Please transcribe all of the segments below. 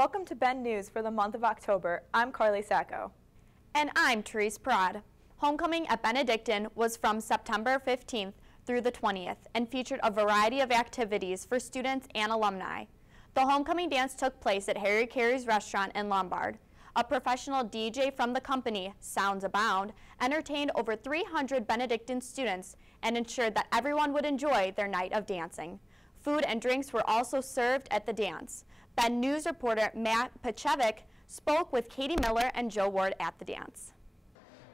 Welcome to Ben News for the month of October. I'm Carly Sacco. And I'm Therese Porod. Homecoming at Benedictine was from September 15th through the 20th and featured a variety of activities for students and alumni. The homecoming dance took place at Harry Carey's restaurant in Lombard. A professional DJ from the company, Sounds Abound, entertained over 300 Benedictine students and ensured that everyone would enjoy their night of dancing. Food and drinks were also served at the dance. Ben News reporter Matt Pachevic spoke with Katie Miller and Joe Ward at the dance.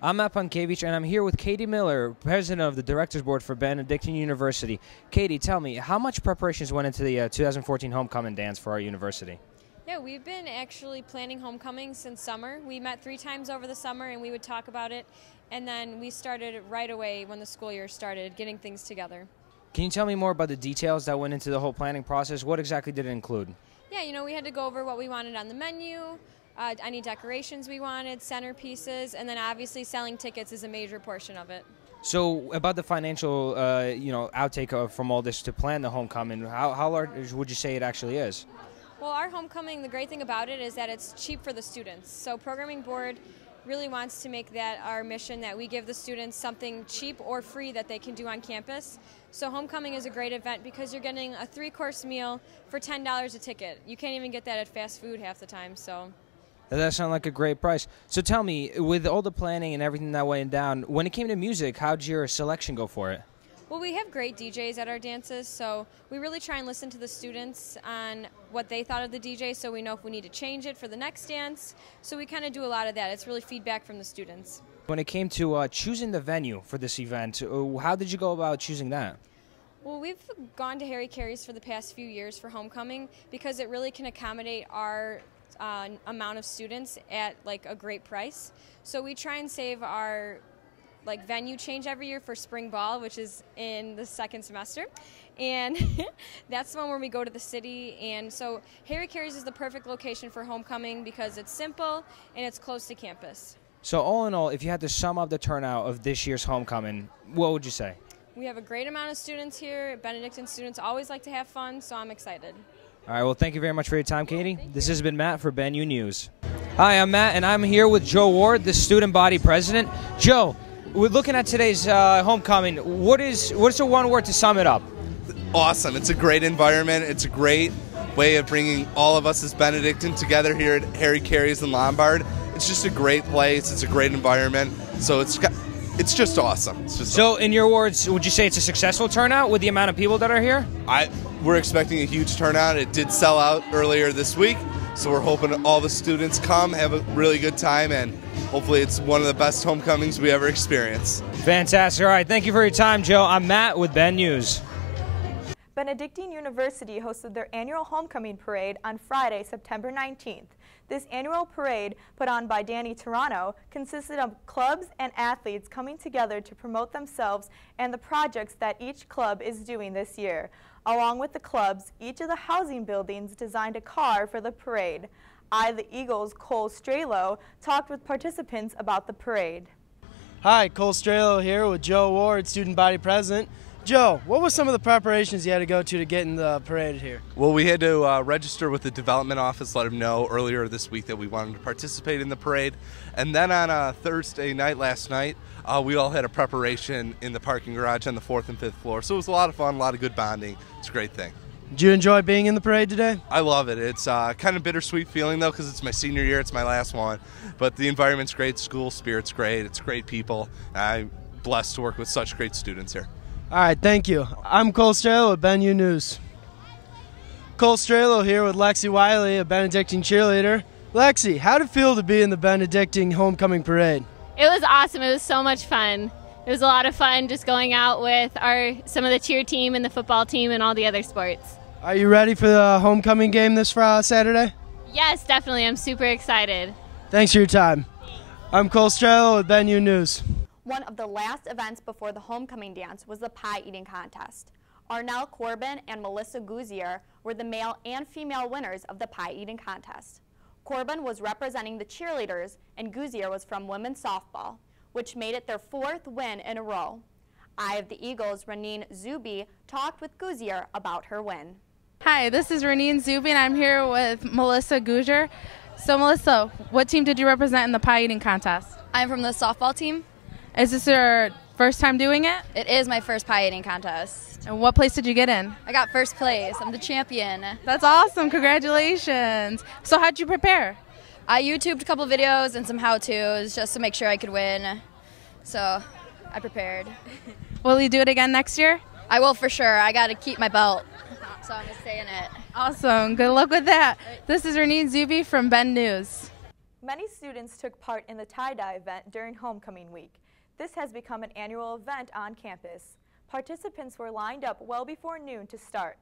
I'm Matt Pankevich, and I'm here with Katie Miller, president of the Directors Board for Benedictine University. Katie, tell me, how much preparations went into the 2014 homecoming dance for our university? Yeah, we've been actually planning homecoming since summer. We met 3 times over the summer and we would talk about it, and then we started right away when the school year started, getting things together. Can you tell me more about the details that went into the whole planning process? What exactly did it include? Yeah, you know, we had to go over what we wanted on the menu, any decorations we wanted, centerpieces, and then obviously selling tickets is a major portion of it. So about the financial, outtake from all this to plan the homecoming, how large would you say it actually is? Well, our homecoming, the great thing about it is that it's cheap for the students. So Programming Board really wants to make that our mission, that we give the students something cheap or free that they can do on campus. So homecoming is a great event because you're getting a 3-course meal for $10 a ticket. You can't even get that at fast food half the time. So that sounds like a great price. So tell me, with all the planning and everything that went down, when it came to music, how'd your selection go for it? Well, we have great DJs at our dances, so we really try and listen to the students on what they thought of the DJ, so we know if we need to change it for the next dance. So we kind of do a lot of that. It's really feedback from the students. When it came to choosing the venue for this event, how did you go about choosing that? Well, we've gone to Harry Carey's for the past few years for homecoming because it really can accommodate our amount of students at like a great price. So we try and save our venue change every year for spring ball, which is in the 2nd semester, and that's the one where we go to the city. And so Harry Carey's is the perfect location for homecoming because it's simple and it's close to campus. So all in all, if you had to sum up the turnout of this year's homecoming, what would you say? We have a great amount of students here. Benedictine students always like to have fun, so I'm excited. All right, well, thank you very much for your time, Katie. This has been Matt for Ben U News. Hi, I'm Matt, and I'm here with Joe Ward, the student body president. Joe, we're looking at today's homecoming. What's the one word to sum it up? Awesome. It's a great environment. It's a great way of bringing all of us as Benedictine together here at Harry Carey's in Lombard. It's just a great place. It's a great environment. So it's just awesome. So in your words, would you say it's a successful turnout with the amount of people that are here? We're expecting a huge turnout. It did sell out earlier this week. So we're hoping all the students come, have a really good time, and hopefully it's one of the best homecomings we ever experienced. Fantastic. All right, thank you for your time, Joe. I'm Matt with Ben News. Benedictine University hosted their annual homecoming parade on Friday, September 19th. This annual parade, put on by Danny Toronto, consisted of clubs and athletes coming together to promote themselves and the projects that each club is doing this year. Along with the clubs, each of the housing buildings designed a car for the parade. The Eagles' Cole Strelo talked with participants about the parade. Hi, Cole Strelo here with Joe Ward, student body president. Joe, what were some of the preparations you had to go to get in the parade here? Well, we had to register with the development office, let them know earlier this week that we wanted to participate in the parade. And then on a Thursday night, last night, we all had a preparation in the parking garage on the 4th and 5th floor. So it was a lot of fun, a lot of good bonding. It's a great thing. Did you enjoy being in the parade today? I love it. It's kind of bittersweet feeling, though, because it's my senior year. It's my last one. But the environment's great. School spirit's great. It's great people. I'm blessed to work with such great students here. All right, thank you. I'm Cole Strelo with Ben U News. Cole Strelo here with Alexis Weidley, a Benedictine cheerleader. Lexi, how did it feel to be in the Benedictine homecoming parade? It was awesome. It was so much fun. It was a lot of fun just going out with some of the cheer team and the football team and all the other sports. Are you ready for the homecoming game this Saturday? Yes, definitely. I'm super excited. Thanks for your time. I'm Cole Strelo with Ben U News. One of the last events before the homecoming dance was the pie eating contest. Arnell Corbin and Melissa Guzior were the male and female winners of the pie eating contest. Corbin was representing the cheerleaders and Guzior was from women's softball, which made it their 4th win in a row. Eye of the Eagles' Raneen Zubi talked with Guzior about her win. Hi, this is Reneen Zuby, and I'm here with Melissa Guzior. So, Melissa, what team did you represent in the pie eating contest? I'm from the softball team. Is this your first time doing it? It is my first pie eating contest. And what place did you get in? I got first place. I'm the champion. That's awesome. Congratulations. So how'd you prepare? I YouTubed a couple videos and some how-tos just to make sure I could win. So I prepared. Will you do it again next year? I will for sure. I got to keep my belt. So I'm going to stay in it. Awesome. Good luck with that. This is Reneen Zuby from Ben News. Many students took part in the tie-dye event during homecoming week. This has become an annual event on campus. Participants were lined up well before noon to start.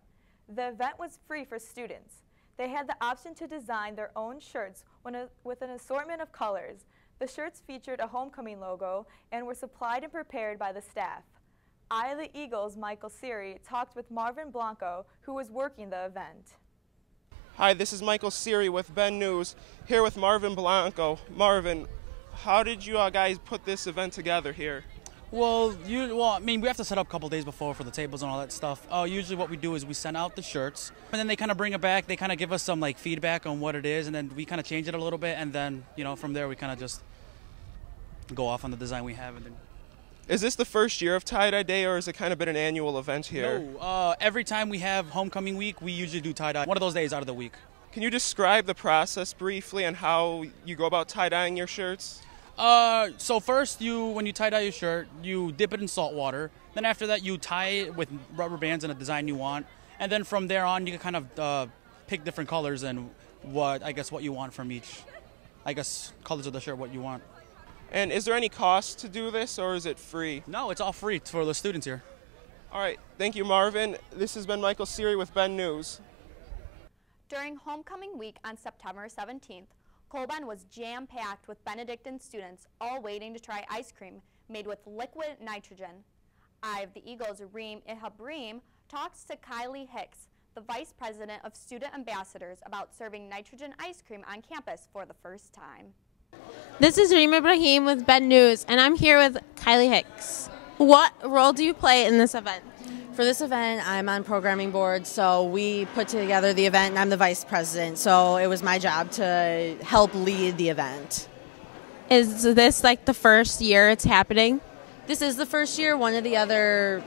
The event was free for students. They had the option to design their own shirts with an assortment of colors. The shirts featured a homecoming logo and were supplied and prepared by the staff. The Eagles' Michael Sree talked with Marvin Blanco, who was working the event. Hi, this is Michael Sree with Ben News, here with Marvin Blanco. Marvin, how did you guys put this event together here? Well, I mean, we have to set up a couple days before for the tables and all that stuff. Usually what we do is we send out the shirts, and then they kind of bring it back. They kind of give us some like feedback on what it is, and then we kind of change it a little bit, and then, from there we kind of just go off on the design we have. And then Is this the first year of Tie-Dye Day, or has it kind of been an annual event here? No, every time we have homecoming week, we usually do tie-dye one of those days out of the week. Can you describe the process briefly and how you go about tie-dyeing your shirts? So first, when you tie-dye your shirt, you dip it in salt water. Then after that, you tie it with rubber bands in a design you want. And then from there on, you can kind of pick different colors and what you want from each, colors of the shirt, what you want. And is there any cost to do this, or is it free? No, it's all free for the students here. All right. Thank you, Marvin. This has been Michael Sree with Ben News. During homecoming week on September 17th, Colburn was jam-packed with Benedictine students all waiting to try ice cream made with liquid nitrogen. The Eagles' Reem Ihabreem talks to Kylie Hicks, the Vice President of Student Ambassadors, about serving nitrogen ice cream on campus for the first time. This is Reem Ibrahim with Ben News, and I'm here with Kylie Hicks. What role do you play in this event? For this event, I'm on programming board, so we put together the event, and I'm the vice president, so it was my job to help lead the event. Is this like the first year it's happening? This is the first year. One of the other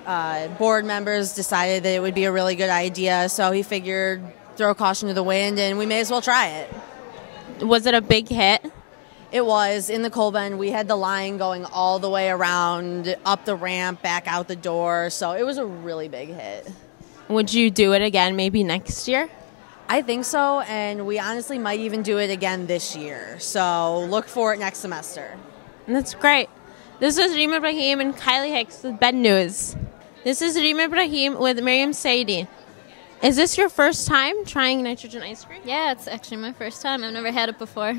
board members decided that it would be a really good idea, so he figured throw caution to the wind, and we may as well try it. Was it a big hit? It was. In the Colburn, we had the line going all the way around, up the ramp, back out the door, so it was a really big hit. Would you do it again maybe next year? I think so, and we honestly might even do it again this year, so look for it next semester. That's great. This is Reem Ibrahim and Kylie Hicks with Ben News. This is Reem Ibrahim with Mariam Saeed. Is this your first time trying nitrogen ice cream? Yeah, it's actually my first time. I've never had it before.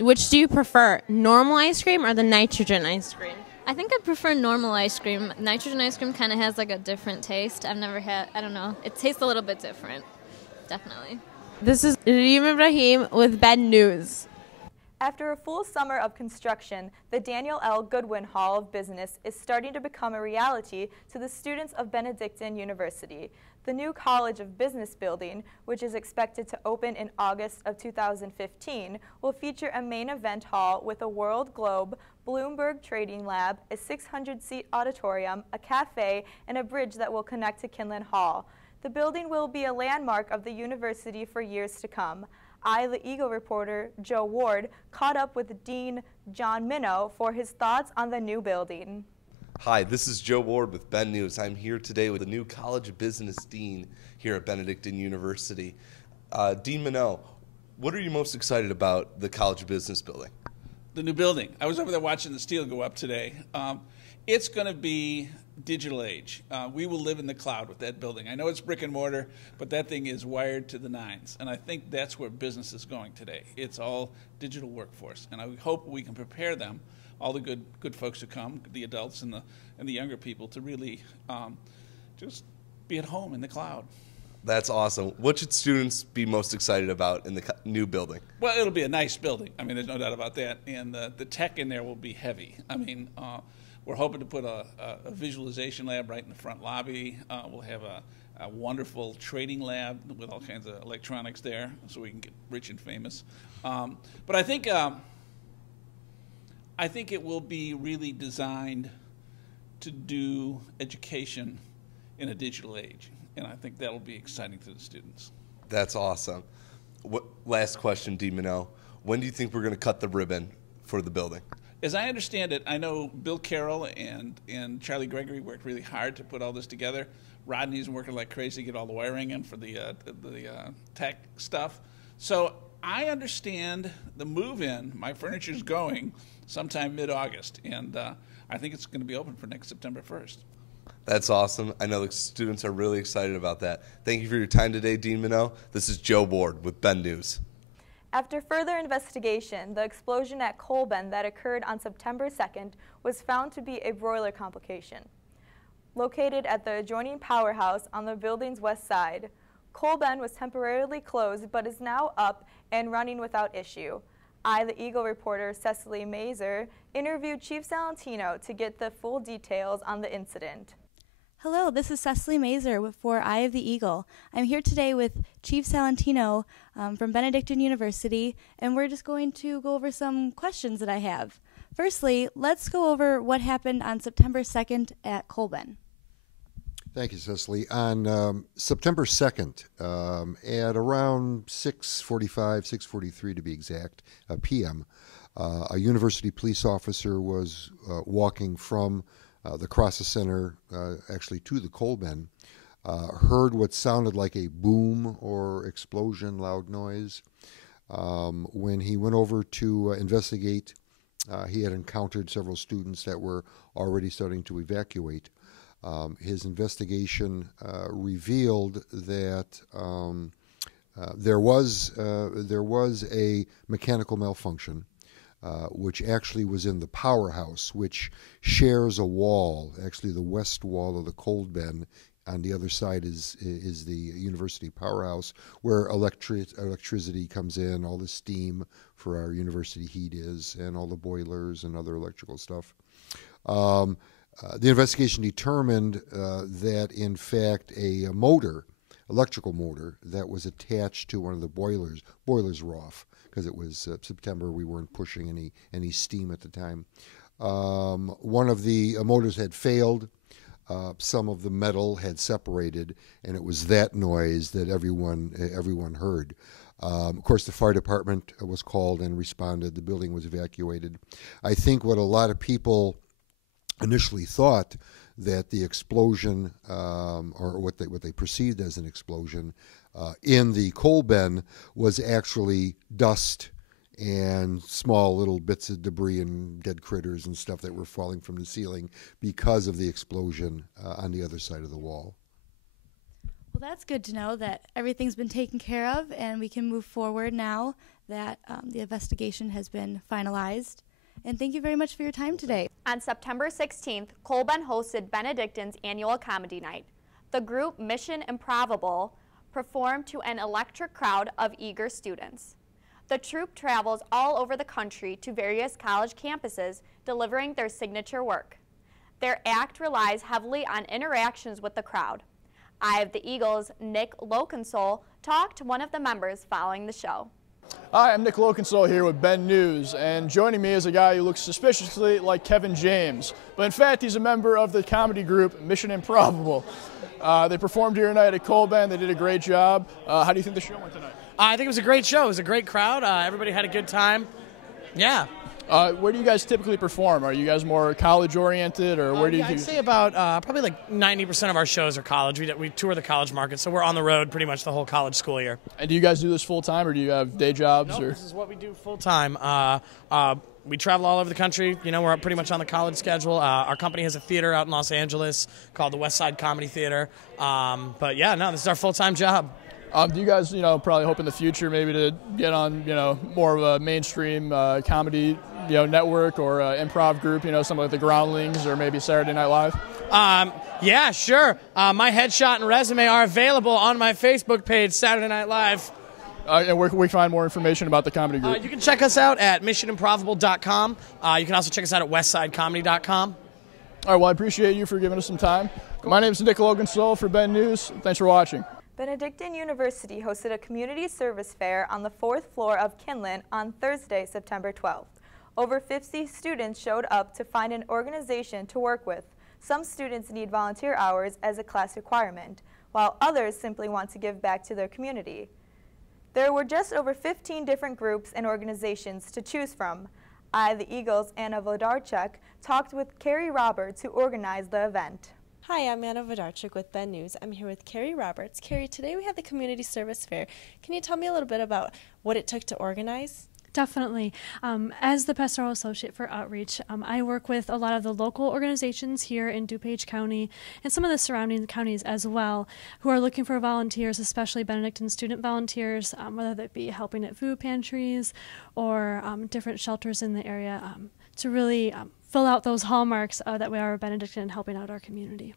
Which do you prefer, normal ice cream or the nitrogen ice cream? I think I prefer normal ice cream. Nitrogen ice cream kind of has like a different taste. I've never had, I don't know. It tastes a little bit different, definitely. This is Reem Ibrahim with Ben News. After a full summer of construction, the Daniel L. Goodwin Hall of Business is starting to become a reality to the students of Benedictine University. The new College of Business building, which is expected to open in August of 2015, will feature a main event hall with a World Globe, Bloomberg Trading Lab, a 600-seat auditorium, a cafe, and a bridge that will connect to Kinlan Hall. The building will be a landmark of the university for years to come. The Eagle reporter Joe Ward caught up with Dean John Minogue for his thoughts on the new building. Hi, this is Joe Ward with Ben News. I'm here today with the new College of Business Dean here at Benedictine University. Dean Minogue, what are you most excited about the College of Business building? The new building. I was over there watching the steel go up today. It's going to be digital age. We will live in the cloud with that building. I know it's brick and mortar, but that thing is wired to the nines, and I think that's where business is going today. It's all digital workforce, and I hope we can prepare them, all the good folks who come, the adults and the younger people, to really just be at home in the cloud. That's awesome. What should students be most excited about in the new building? Well, it'll be a nice building. I mean, there's no doubt about that, and the tech in there will be heavy. I mean, we're hoping to put a visualization lab right in the front lobby. We'll have a wonderful trading lab with all kinds of electronics there, so we can get rich and famous. But I think it will be really designed to do education in a digital age, and I think that'll be exciting to the students. That's awesome. Last question, D. Minogue. When do you think we're going to cut the ribbon for the building? As I understand it, I know Bill Carroll and Charlie Gregory worked really hard to put all this together. Rodney's working like crazy to get all the wiring in for the tech stuff. So I understand the move-in, my furniture's going sometime mid-August, and I think it's going to be open for next September 1st. That's awesome. I know the students are really excited about that. Thank you for your time today, Dean Minogue. This is Joe Ward with Ben News. After further investigation, the explosion at Coal Bend that occurred on September 2nd was found to be a broiler complication. Located at the adjoining powerhouse on the building's west side, Coal Bend was temporarily closed but is now up and running without issue. The Eagle reporter Cecily Mazer interviewed Chief Salentino to get the full details on the incident. Hello, this is Cecily Mazer for Eye of the Eagle. I'm here today with Chief Salentino from Benedictine University, and we're just going to go over some questions that I have. Firstly, let's go over what happened on September 2nd at Coal Bend. Thank you, Cecily. On September 2nd, at around 6:45, 6:43 to be exact, p.m., a university police officer was walking from the Crosses Center, actually to the Coal Bend, heard what sounded like a boom or explosion, loud noise. When he went over to investigate, he had encountered several students that were already starting to evacuate. His investigation revealed that there was a mechanical malfunction, which actually was in the powerhouse, which shares a wall. Actually, the west wall of the Coal Bend. On the other side is the university powerhouse, where electricity comes in, all the steam for our university heat is, and all the boilers and other electrical stuff. The investigation determined that, in fact, a motor, electrical motor, that was attached to one of the boilers were off because it was September. We weren't pushing any steam at the time. One of the motors had failed. Some of the metal had separated, and it was that noise that everyone heard. Of course, the fire department was called and responded. The building was evacuated. I think what a lot of people initially thought, that the explosion, or what they perceived as an explosion in the Coal Bend, was actually dust and small little bits of debris and dead critters and stuff that were falling from the ceiling because of the explosion on the other side of the wall. Well, that's good to know that everything's been taken care of and we can move forward now that the investigation has been finalized. And thank you very much for your time today. On September 16th, Coal Bend hosted Benedictine's annual comedy night. The group Mission Improbable performed to an electric crowd of eager students. The troupe travels all over the country to various college campuses, delivering their signature work. Their act relies heavily on interactions with the crowd. Eye of the Eagle's Nick Lokensole talked to one of the members following the show. Hi, I'm Nick Lokensole here with Ben News, and joining me is a guy who looks suspiciously like Kevin James, but in fact he's a member of the comedy group Mission Improbable. They performed here tonight at Coal Bend. They did a great job. How do you think the show went tonight? I think it was a great show. It was a great crowd. Everybody had a good time. Yeah. Where do you guys typically perform? Are you guys more college-oriented, or where do you do? I'd say about probably like 90% of our shows are college. We tour the college market, so we're on the road pretty much the whole college school year. And do you guys do this full-time, or do you have day jobs? Nope, or? This is what we do full-time. We travel all over the country. You know, we're pretty much on the college schedule. Our company has a theater out in Los Angeles called the West Side Comedy Theater. But yeah, no, this is our full-time job. Do you guys, probably hope in the future maybe to get on, more of a mainstream comedy, network or improv group, something like the Groundlings or maybe Saturday Night Live? Yeah, sure. My headshot and resume are available on my Facebook page, Saturday Night Live. And where can we find more information about the comedy group? You can check us out at missionimprobable.com. You can also check us out at westsidecomedy.com. All right, well, I appreciate you for giving us some time. My name is Nick Logan-Stoll for Ben News. Thanks for watching. Benedictine University hosted a community service fair on the 4th floor of Kinlan on Thursday, September 12th. Over 50 students showed up to find an organization to work with. Some students need volunteer hours as a class requirement, while others simply want to give back to their community. There were just over 15 different groups and organizations to choose from. The Eagle's Anna Vodarchuk talked with Carrie Roberts, who organized the event. Hi, I'm Anna Vodarchuk with Ben News. I'm here with Carrie Roberts. Carrie, today we had the community service fair. Can you tell me a little bit about what it took to organize? Definitely. As the pastoral associate for outreach, I work with a lot of the local organizations here in DuPage County and some of the surrounding counties as well, who are looking for volunteers, especially Benedictine student volunteers, whether that be helping at food pantries or different shelters in the area, to really fill out those hallmarks that we are Benedictine and helping out our community.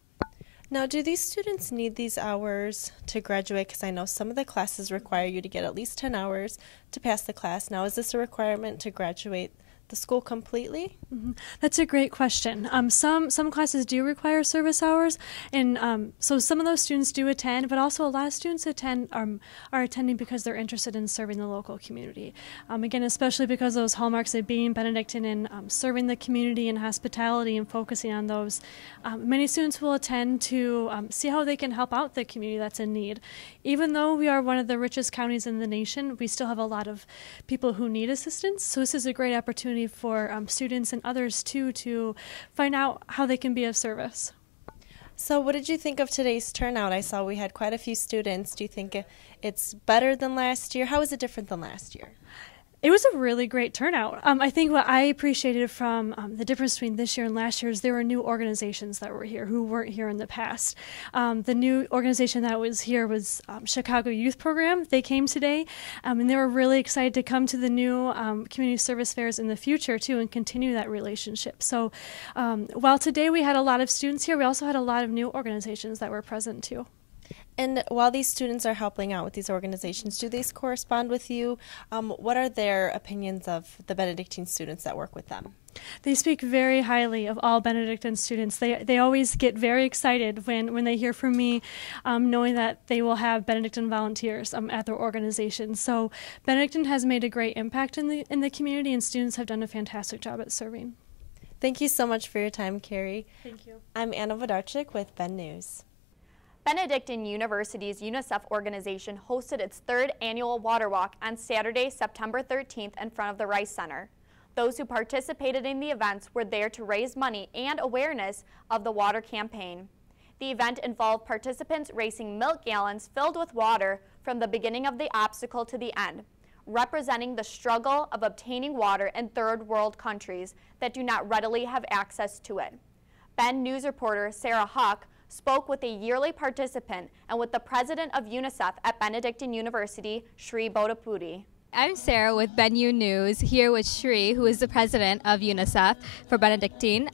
Now, do these students need these hours to graduate? Because I know some of the classes require you to get at least 10 hours to pass the class. Now, is this a requirement to graduate the school completely? Mm-hmm. That's a great question. Some classes do require service hours, and so some of those students do attend, but also a lot of students are attending because they're interested in serving the local community. Again, especially because those hallmarks of being Benedictine and serving the community and hospitality and focusing on those. Many students will attend to see how they can help out the community that's in need. Even though we are one of the richest counties in the nation, we still have a lot of people who need assistance, so this is a great opportunity for students and others too to find out how they can be of service. So what did you think of today's turnout? I saw we had quite a few students. Do you think it's better than last year? How is it different than last year? It was a really great turnout. I think what I appreciated from the difference between this year and last year is there were new organizations that were here who weren't here in the past. The new organization that was here was Chicago Youth Program. They came today, and they were really excited to come to the new community service fairs in the future, too, and continue that relationship. So while today we had a lot of students here, we also had a lot of new organizations that were present, too. And while these students are helping out with these organizations, do they correspond with you? What are their opinions of the Benedictine students that work with them? They speak very highly of all Benedictine students. They always get very excited when they hear from me, knowing that they will have Benedictine volunteers at their organization. So Benedictine has made a great impact in the community, and students have done a fantastic job at serving. Thank you so much for your time, Carrie. Thank you. I'm Anna Vodarchuk with Ben News. Benedictine University's UNICEF organization hosted its 3rd annual water walk on Saturday, September 13th in front of the Rice Center. Those who participated in the events were there to raise money and awareness of the water campaign. The event involved participants racing milk gallons filled with water from the beginning of the obstacle to the end, representing the struggle of obtaining water in third world countries that do not readily have access to it. Ben News reporter Sarah Huck spoke with a yearly participant and with the president of UNICEF at Benedictine University, Sree Bodepudi. I'm Sarah with Ben News, here with Sree, who is the president of UNICEF for Benedictine.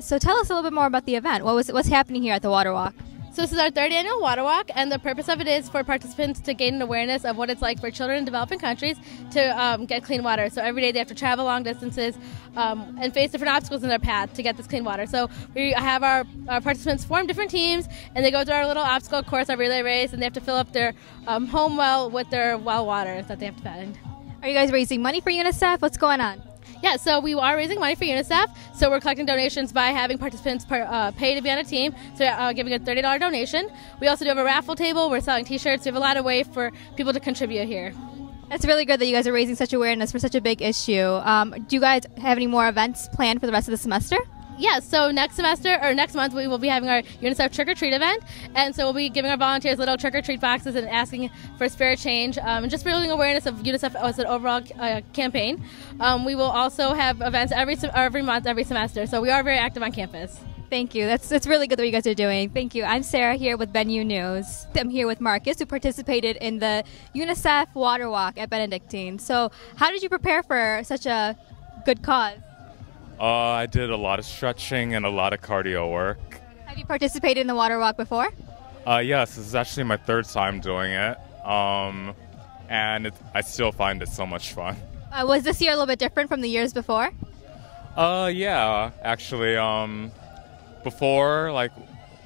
So tell us a little bit more about the event. What's happening here at the Water Walk? So this is our 3rd annual water walk, and the purpose of it is for participants to gain an awareness of what it's like for children in developing countries to get clean water. So every day they have to travel long distances and face different obstacles in their path to get this clean water. So we have our participants form different teams, and they go through our little obstacle course, our relay race, and they have to fill up their home well with their well water that they have to find. Are you guys raising money for UNICEF? What's going on? Yeah, so we are raising money for UNICEF. So we're collecting donations by having participants pay to be on a team, so giving a $30 donation. We also do have a raffle table. We're selling T-shirts. We have a lot of ways for people to contribute here. It's really good that you guys are raising such awareness for such a big issue. Do you guys have any more events planned for the rest of the semester? Yeah, so next month we will be having our UNICEF Trick or Treat event, and so we'll be giving our volunteers little trick or treat boxes and asking for spirit change, and just building awareness of UNICEF as an overall campaign. We will also have events every month, every semester, so we are very active on campus. Thank you. That's really good what you guys are doing. Thank you. I'm Sarah here with Ben News. I'm here with Marcus, who participated in the UNICEF Water Walk at Benedictine. So how did you prepare for such a good cause? I did a lot of stretching and a lot of cardio work. Have you participated in the water walk before? Yes, this is actually my 3rd time doing it, and I still find it so much fun. Was this year a little bit different from the years before? Yeah, actually, before, like,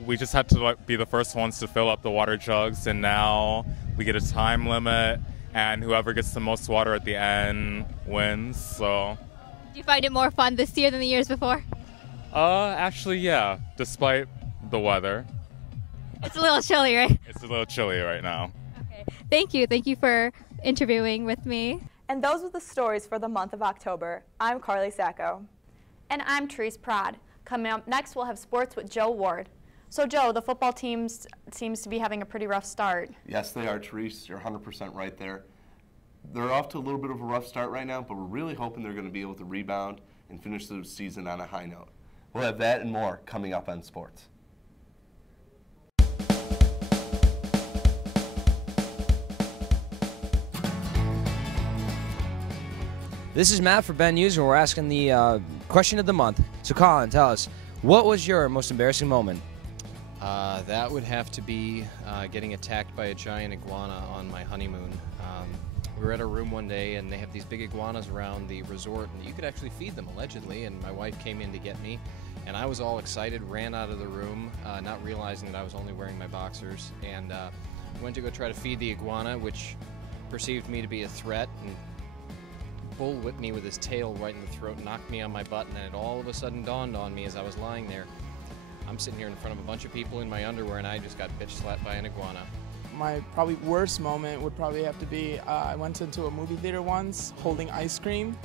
we just had to be the first ones to fill up the water jugs, and now we get a time limit, and whoever gets the most water at the end wins. So, Do you find it more fun this year than the years before? actually, yeah, despite the weather. It's a little chilly, right? It's a little chilly right now. Thank you. Thank you for interviewing with me. And those were the stories for the month of October. I'm Carly Sacco. And I'm Therese Porod. Coming up next, we'll have sports with Joe Ward. So Joe, the football team seems to be having a pretty rough start. Yes, they are, Therese. You're 100% right there. They're off to a little bit of a rough start right now, but we're really hoping they're going to be able to rebound and finish the season on a high note. We'll have that and more coming up on sports. This is Matt for Ben News, and we're asking the question of the month. So Colin, tell us, what was your most embarrassing moment? That would have to be getting attacked by a giant iguana on my honeymoon. We were at a room one day, and they have these big iguanas around the resort, and you could actually feed them, allegedly, and my wife came in to get me, and I was all excited, ran out of the room, not realizing that I was only wearing my boxers, and went to go try to feed the iguana, which perceived me to be a threat, and bull whipped me with his tail right in the throat, knocked me on my butt, and then it all of a sudden dawned on me as I was lying there. I'm sitting here in front of a bunch of people in my underwear, and I just got bitch slapped by an iguana. My probably worst moment would probably have to be I went into a movie theater once holding ice cream,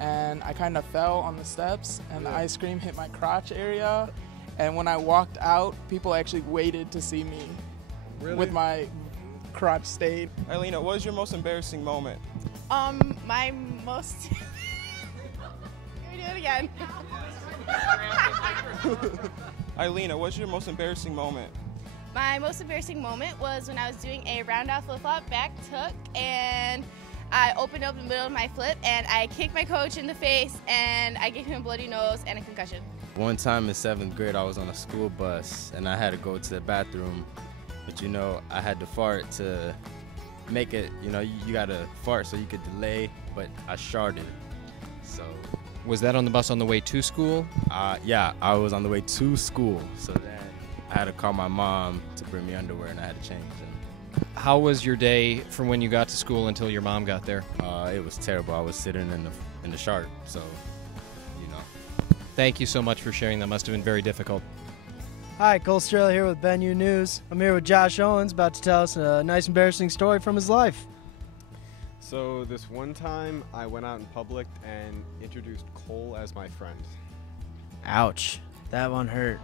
and I kind of fell on the steps, and the ice cream hit my crotch area, and when I walked out, people actually waited to see me with my crotch stain. Eileen, what was your most embarrassing moment? My most. Can we do it again? Eileen, what's your most embarrassing moment? My most embarrassing moment was when I was doing a round-off flip-flop back tuck, and I opened up in the middle of my flip, and I kicked my coach in the face, and I gave him a bloody nose and a concussion. One time in 7th grade, I was on a school bus, and I had to go to the bathroom, but I had to fart to make it, you gotta fart so you could delay, but I sharted, so. Was that on the bus on the way to school? Yeah, I was on the way to school, so then I had to call my mom to bring me underwear, and I had to change them. How was your day from when you got to school until your mom got there? It was terrible. I was sitting in the shark, so, Thank you so much for sharing. That must have been very difficult. Hi, Cole Strela here with Ben U News. I'm here with Josh Owens, about to tell us a nice embarrassing story from his life. So this one time I went out in public and introduced Cole as my friend. Ouch, that one hurt.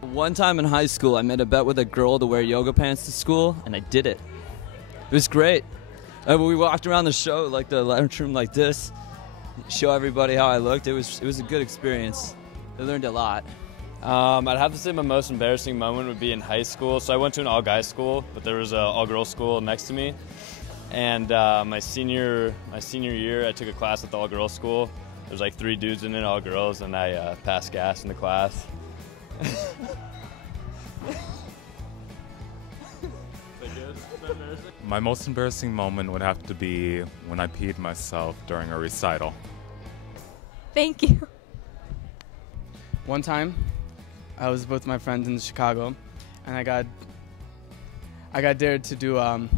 One time in high school, I made a bet with a girl to wear yoga pants to school, and I did it. It was great. We walked around the show, like the lunchroom like this, show everybody how I looked. It was a good experience. I learned a lot. I'd have to say my most embarrassing moment would be in high school. So I went to an all-guys school, but there was an all-girls school next to me. And my senior year, I took a class at the all-girls school. There was like 3 dudes in it, all girls, and I passed gas in the class. My most embarrassing moment would have to be when I peed myself during a recital. Thank you. One time, I was with my friends in Chicago, and I got dared to do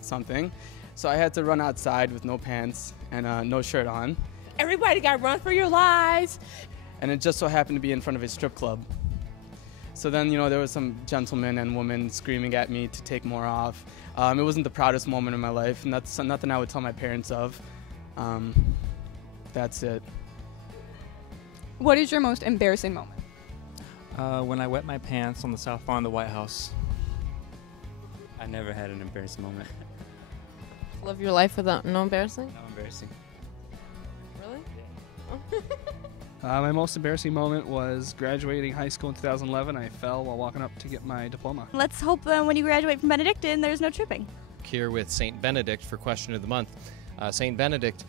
something. So I had to run outside with no pants and no shirt on. Everybody got run for your lives! And it just so happened to be in front of a strip club. So then, there was some gentlemen and women screaming at me to take more off. It wasn't the proudest moment in my life, and that's nothing I would tell my parents of. That's it. What is your most embarrassing moment? When I wet my pants on the south lawn of the White House. I never had an embarrassing moment. Live your life without no embarrassing? No embarrassing. Really? My most embarrassing moment was graduating high school in 2011. I fell while walking up to get my diploma. Let's hope when you graduate from Benedictine, there's no tripping. Here with St. Benedict for Question of the Month. St. Benedict,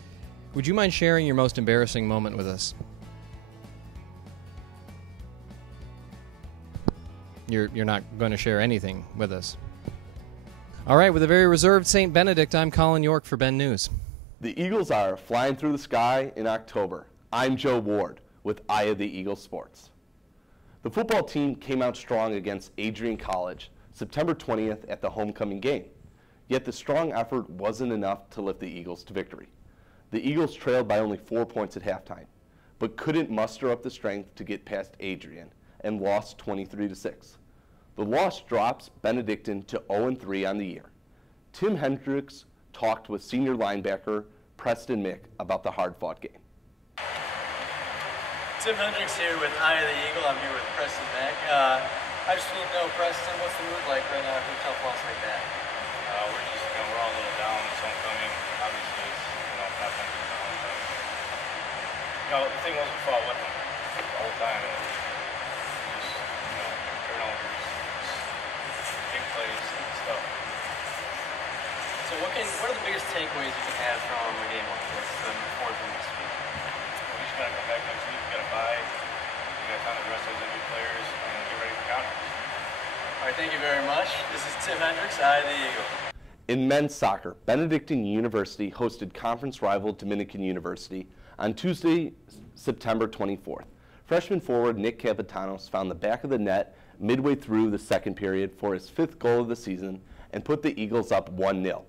would you mind sharing your most embarrassing moment with us? You're not going to share anything with us. All right, with a very reserved St. Benedict, I'm Colin York for Ben News. The Eagles are flying through the sky in October. I'm Joe Ward with Eye of the Eagle Sports. The football team came out strong against Adrian College September 20th at the homecoming game. Yet the strong effort wasn't enough to lift the Eagles to victory. The Eagles trailed by only 4 points at halftime, but couldn't muster up the strength to get past Adrian and lost 23-6. The loss drops Benedictine to 0-3 on the year. Tim Hendricks talked with senior linebacker Preston Mick about the hard-fought game. Tim Hendricks here with Eye of the Eagle. I'm here with Preston Mick. I just need to know, Preston, what's the mood like right now after a tough loss like that? We're all a little down. It's homecoming. Obviously, it's, not meant to be down. But, the thing was we fought with them the whole time. And just, turnovers, big plays and stuff. So what are the biggest takeaways you can have from a game like this forward from this week? We just got to come back next week. We got to buy. We got time to rest those injured players and get ready for counters. All right, thank you very much. This is Tim Hendricks, Eye of the Eagle. In men's soccer, Benedictine University hosted conference rival Dominican University on Tuesday, September 24th. Freshman forward Nick Capitanos found the back of the net midway through the second period for his 5th goal of the season and put the Eagles up 1-0.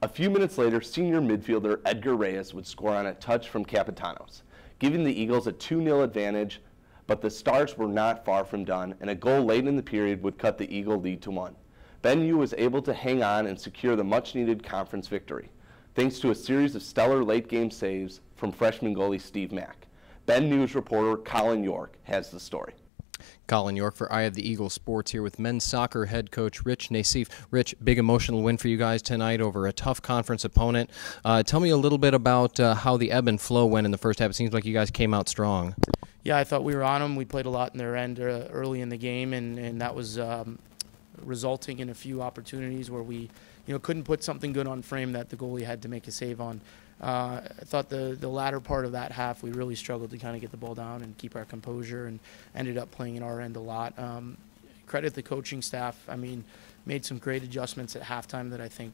A few minutes later, senior midfielder Edgar Reyes would score on a touch from Capitanos, giving the Eagles a 2-0 advantage, but the Stars were not far from done, and a goal late in the period would cut the Eagle lead to 1. Ben U was able to hang on and secure the much-needed conference victory, thanks to a series of stellar late-game saves from freshman goalie Steve Mack. Ben News reporter Colin York has the story. Colin York for Eye of the Eagle Sports here with men's soccer head coach Rich Nassif. Rich, big emotional win for you guys tonight over a tough conference opponent. Tell me a little bit about how the ebb and flow went in the first half. It seems like you guys came out strong. Yeah, I thought we were on them. We played a lot in their end early in the game, and that was resulting in a few opportunities where we couldn't put something good on frame that the goalie had to make a save on. I thought the latter part of that half, we really struggled to kind of get the ball down and keep our composure, and ended up playing in our end a lot. Credit the coaching staff. I mean, made some great adjustments at halftime that I think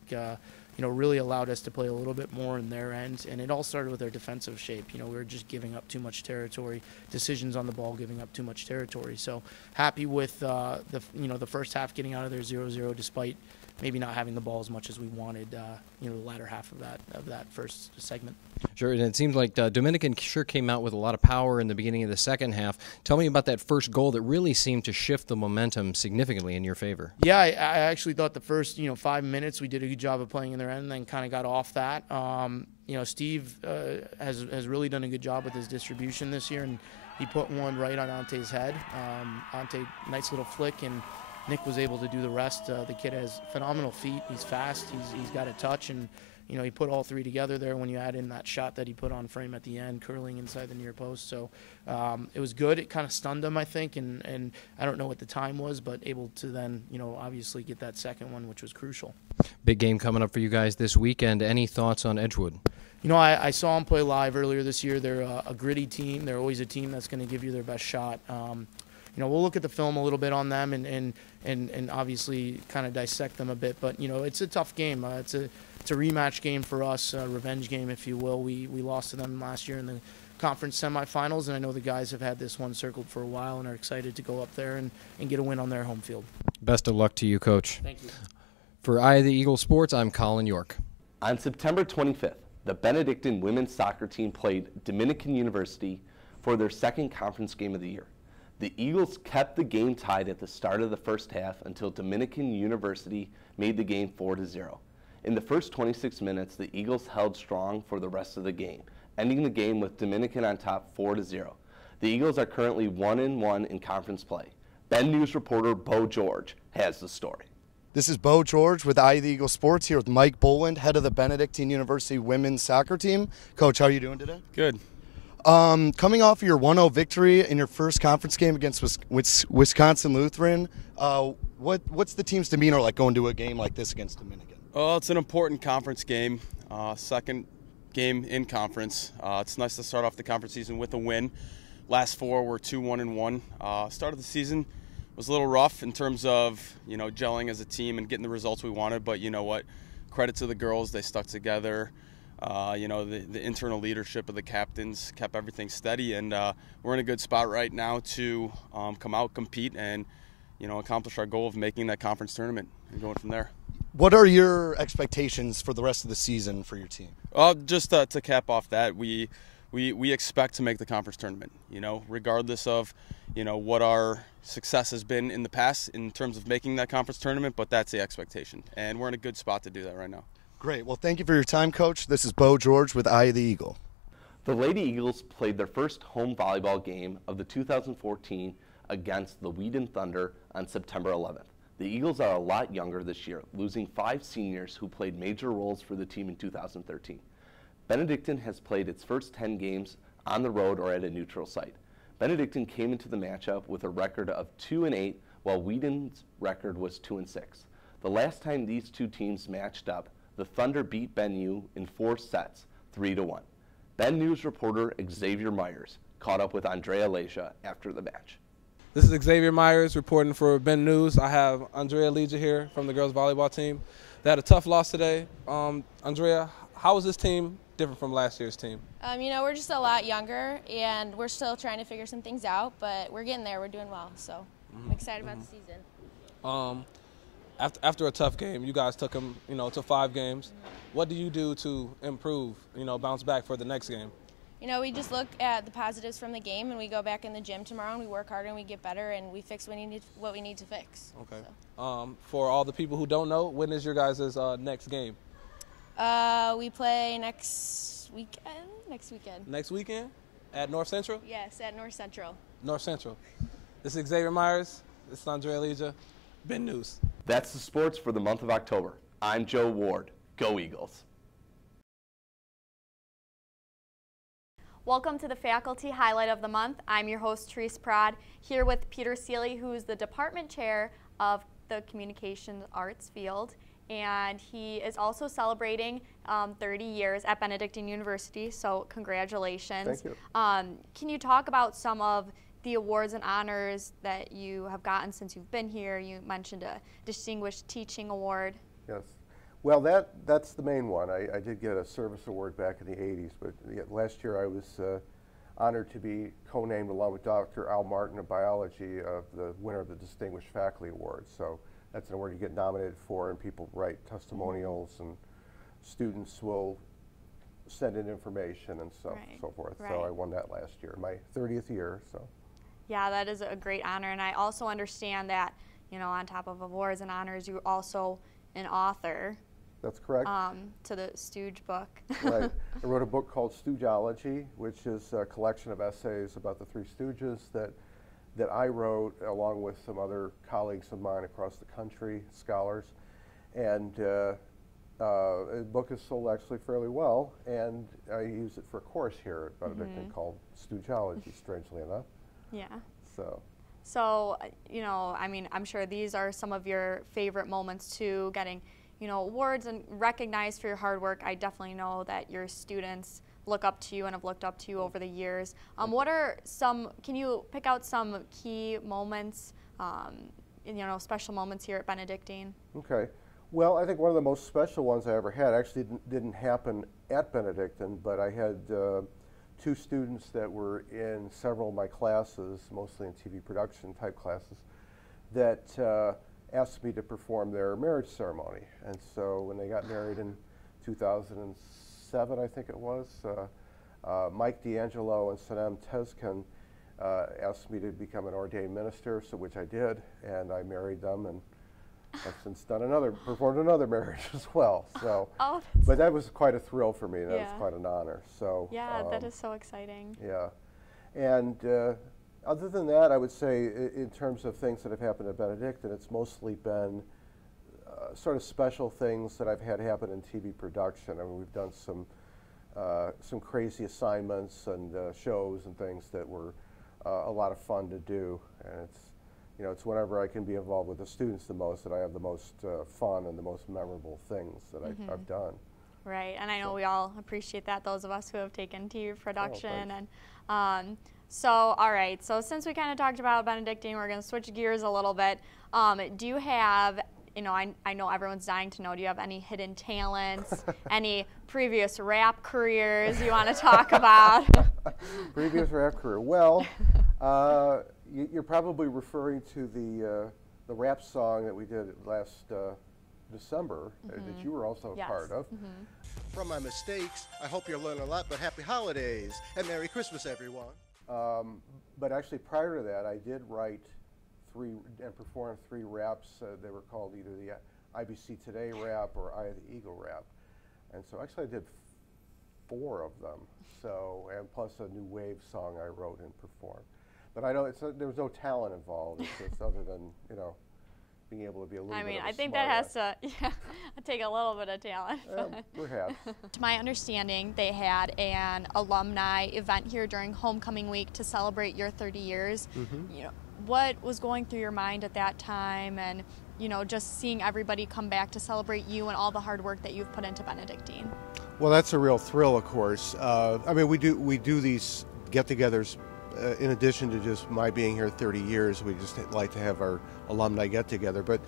really allowed us to play a little bit more in their end. And it all started with our defensive shape. We were just giving up too much territory, decisions on the ball, giving up too much territory. So happy with the first half getting out of there 0-0, despite maybe not having the ball as much as we wanted, the latter half of that first segment. Sure, and it seems like Dominican sure came out with a lot of power in the beginning of the second half. Tell me about that first goal that really seemed to shift the momentum significantly in your favor. Yeah, I actually thought the first 5 minutes we did a good job of playing in their end, and then kind of got off that. Steve has really done a good job with his distribution this year, and he put one right on Ante's head. Ante, nice little flick, and Nick was able to do the rest. The kid has phenomenal feet. He's fast. He's got a touch, and he put all three together there when you add in that shot that he put on frame at the end, curling inside the near post. So it was good. It kind of stunned him, I think, and I don't know what the time was, but able to then obviously get that second one, which was crucial. Big game coming up for you guys this weekend. Any thoughts on Edgewood? I saw them play live earlier this year. They're a gritty team. They're always a team that's going to give you their best shot. We'll look at the film a little bit on them and obviously kind of dissect them a bit. But, it's a tough game. It's a rematch game for us, a revenge game, if you will. We lost to them last year in the conference semifinals, and I know the guys have had this one circled for a while and are excited to go up there and get a win on their home field. Best of luck to you, Coach. Thank you. For Eye of the Eagle Sports, I'm Colin York. On September 25th, the Benedictine women's soccer team played Dominican University for their second conference game of the year. The Eagles kept the game tied at the start of the first half until Dominican University made the game 4-0. In the first 26 minutes, the Eagles held strong for the rest of the game, ending the game with Dominican on top 4-0. The Eagles are currently 1-1 in conference play. Ben News reporter Bo George has the story. This is Bo George with Eye of the Eagle Sports here with Mike Boland, head of the Benedictine University women's soccer team. Coach, how are you doing today? Good. Coming off of your 1-0 victory in your first conference game against Wisconsin Lutheran, what's the team's demeanor like going to a game like this against Dominican? Well, it's an important conference game, second game in conference. It's nice to start off the conference season with a win. Last four were 2-1-1. Start of the season was a little rough in terms of, gelling as a team and getting the results we wanted, but you know what? Credit to the girls, they stuck together. You know, the internal leadership of the captains kept everything steady, and we're in a good spot right now to come out, compete, and, you know, accomplish our goal of making that conference tournament and going from there. What are your expectations for the rest of the season for your team? Just to cap off that, we expect to make the conference tournament, you know, regardless of, you know, what our success has been in the past in terms of making that conference tournament, but that's the expectation, and we're in a good spot to do that right now. Great. Well, thank you for your time, Coach. This is Bo George with Eye of the Eagle. The Lady Eagles played their first home volleyball game of the 2014 against the Wheaton Thunder on September 11th. The Eagles are a lot younger this year, losing 5 seniors who played major roles for the team in 2013. Benedictine has played its first 10 games on the road or at a neutral site. Benedictine came into the matchup with a record of 2-8, while Wheaton's record was 2-6. The last time these two teams matched up, the Thunder beat BenU in 4 sets, 3-1. Ben News reporter Xavier Myers caught up with Andrea Leja after the match. This is Xavier Myers reporting for Ben News. I have Andrea Leja here from the girls volleyball team. They had a tough loss today. Andrea, how was this team different from last year's team? You know, we're just a lot younger, and we're still trying to figure some things out, but we're getting there. We're doing well, so I'm excited about the season. After a tough game, you guys took them, you know, to 5 games. What do you do to improve, you know, bounce back for the next game? You know, we just look at the positives from the game, and we go back in the gym tomorrow, and we work harder, and we get better, and we fix what we need to fix. Okay. So. For all the people who don't know, when is your guys' next game? We play next weekend. Next weekend? At North Central? Yes, at North Central. North Central. This is Xavier Myers. This is Andrea Leja. Ben News. That's the sports for the month of October. I'm Joe Ward. Go Eagles. Welcome to the Faculty Highlight of the Month. I'm your host, Therese Porod, here with Peter Seeley, who's the Department Chair of the Communications Arts field, and he is also celebrating 30 years at Benedictine University, so congratulations. Thank you. Can you talk about some of the awards and honors that you have gotten since you've been here? You mentioned a Distinguished Teaching Award. Yes. Well, that's the main one. I did get a service award back in the 80s, but last year I was honored to be co-named along with Dr. Al Martin of biology of the winner of the Distinguished Faculty Award. So that's an award you get nominated for, and people write testimonials, and students will send in information and so forth. Right. So I won that last year, my 30th year. So. Yeah, that is a great honor, and I also understand that, you know, on top of awards and honors, you're also an author. That's correct. To the Stooge book. Right. I wrote a book called Stoogeology, which is a collection of essays about the Three Stooges that I wrote along with some other colleagues of mine across the country, scholars. And the book is sold actually fairly well, and I use it for a course here at Benedictine called Stoogeology, strangely enough. Yeah. So, you know, I mean, I'm sure these are some of your favorite moments too, getting, you know, awards and recognized for your hard work. I definitely know that your students look up to you and have looked up to you over the years. What are can you pick out some key moments, you know, special moments here at Benedictine? Okay. Well, I think one of the most special ones I ever had actually didn't happen at Benedictine, but I had 2 students that were in several of my classes, mostly in TV production type classes, that asked me to perform their marriage ceremony. And so when they got married in 2007, I think it was, Mike D'Angelo and Sanem Tezkin asked me to become an ordained minister, so which I did, and I married them, and I've since performed another marriage as well. So, but that was quite a thrill for me. That was quite an honor. So yeah, that is so exciting. Yeah, and other than that, I would say in terms of things that have happened at Benedictine, it's mostly been sort of special things that I've had happen in TV production. I mean, we've done some crazy assignments and shows and things that were a lot of fun to do, and it's whenever I can be involved with the students the most that I have the most fun and the most memorable things that I've done. Right, and I know we all appreciate that, those of us who have taken TV production. And so, all right, so since we kind of talked about Benedictine, we're going to switch gears a little bit. Do you have you know, I know everyone's dying to know, do you have any hidden talents, any previous rap careers you want to talk about? Previous rap career. Well, you're probably referring to the rap song that we did last December that you were also a part of. From my mistakes, I hope you're learning a lot, but happy holidays and Merry Christmas, everyone. But actually, prior to that, I did write and perform 3 raps. They were called either the IBC Today rap or Eye of the Eagle rap. And so actually I did 4 of them. So, and plus a new wave song I wrote and performed. But I know there was no talent involved. It's just other than, you know, being able to be a little bit of a I think smart that has to take a little bit of talent. Perhaps. To my understanding, they had an alumni event here during homecoming week to celebrate your 30 years. You know, what was going through your mind at that time, and you know, just seeing everybody come back to celebrate you and all the hard work that you've put into Benedictine? Well, that's a real thrill, of course. I mean, we do these get-togethers in addition to just my being here 30 years. We just like to have our alumni get-together, but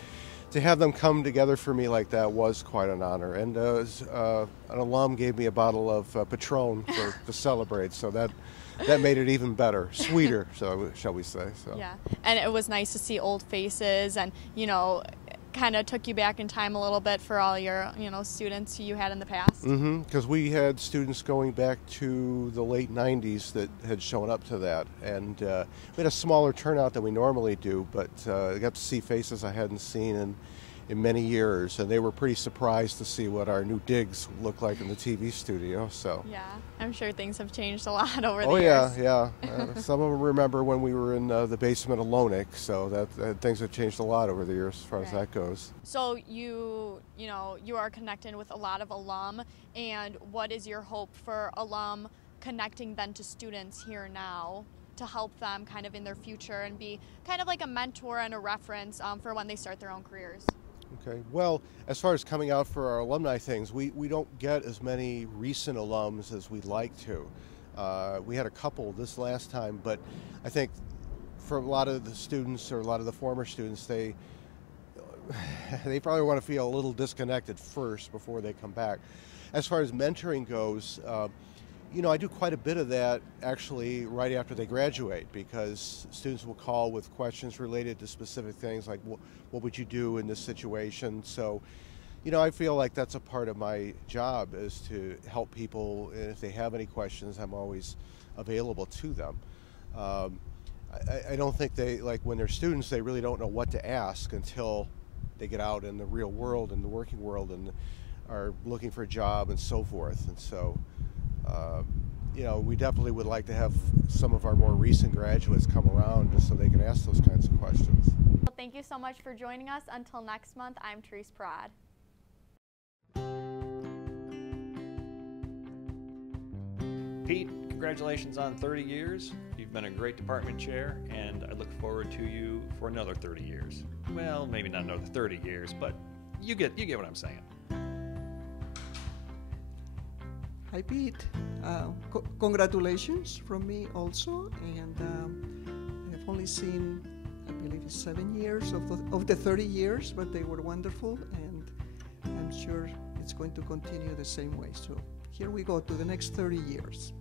to have them come together for me like that was quite an honor. And an alum gave me a bottle of Patron to celebrate, so that made it even better, sweeter, so shall we say. So. Yeah, and it was nice to see old faces, and you know, kind of took you back in time a little bit for all your, you know, students who you had in the past. Because we had students going back to the late 90s that had shown up to that, and we had a smaller turnout than we normally do, but I got to see faces I hadn't seen in many years, and they were pretty surprised to see what our new digs look like in the TV studio. So yeah, I'm sure things have changed a lot over the years. years. Yeah. Some of them remember when we were in the basement of Lonick, so that things have changed a lot over the years as far as that goes. So you are connected with a lot of alum, and what is your hope for alum connecting then to students here now to help them kind of in their future and be kind of like a mentor and a reference for when they start their own careers? Okay. Well, as far as coming out for our alumni things, we don't get as many recent alums as we'd like to. We had a couple this last time, but I think for a lot of the students or a lot of the former students, they probably want to feel a little disconnected first before they come back. As far as mentoring goes, you know, I do quite a bit of that actually right after they graduate, because students will call with questions related to specific things like what would you do in this situation. So, you know, I feel like that's a part of my job, is to help people, and if they have any questions, I'm always available to them. I don't think they, like when they're students, they really don't know what to ask until they get out in the real world and the working world and are looking for a job and so forth. And so, you know, we definitely would like to have some of our more recent graduates come around just so they can ask those kinds of questions. Well, thank you so much for joining us. Until next month, I'm Therese Porod. Pete, congratulations on 30 years. You've been a great department chair, and I look forward to you for another 30 years. Well, maybe not another 30 years, but you get what I'm saying. Hi, Pete. Congratulations from me also, and I've only seen, I believe it's 7 years of the 30 years, but they were wonderful, and I'm sure it's going to continue the same way. So here we go to the next 30 years.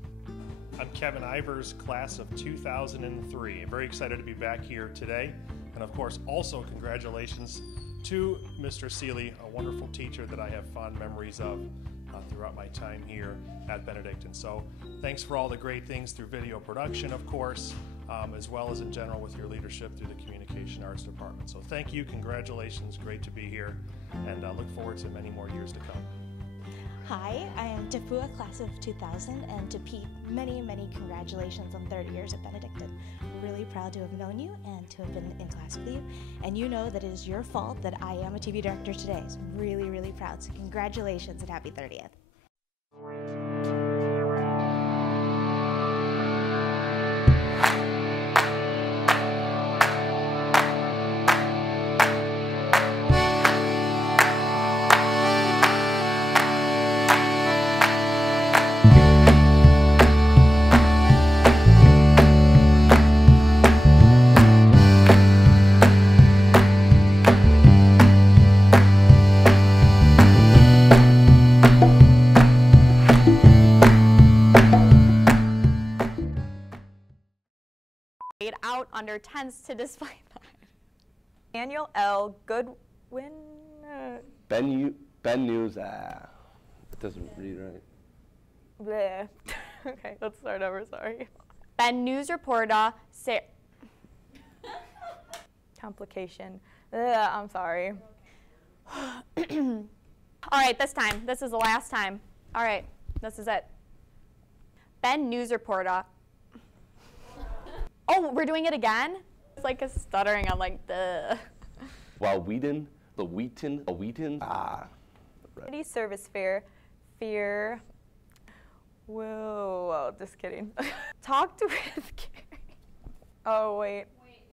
I'm Kevin Ivers, class of 2003. I'm very excited to be back here today, and of course also congratulations to Mr. Seeley, a wonderful teacher that I have fond memories of throughout my time here at Benedictine. So thanks for all the great things through video production, of course, as well as in general with your leadership through the Communication Arts Department. So thank you, congratulations, great to be here, and look forward to many more years to come. Hi, I am Tafua, class of 2000, and to Pete, many, many congratulations on 30 years at Benedictine. I'm really proud to have known you and to have been in class with you, and you know that it is your fault that I am a TV director today, so I'm really, really proud. So congratulations and happy 30th. under tense to display that. Daniel L. Goodwin. Ben News. It doesn't read right. Bleh. Okay, let's start over. Sorry. Ben News reporter. Complication. I'm sorry. All right, this time. This is the last time. All right, this is it. Ben News reporter. Oh, we're doing it again? It's like a stuttering. I'm like, the. While Wheaton. City service fair. Fear. Whoa, just kidding. Talked with Carrie. Oh, wait.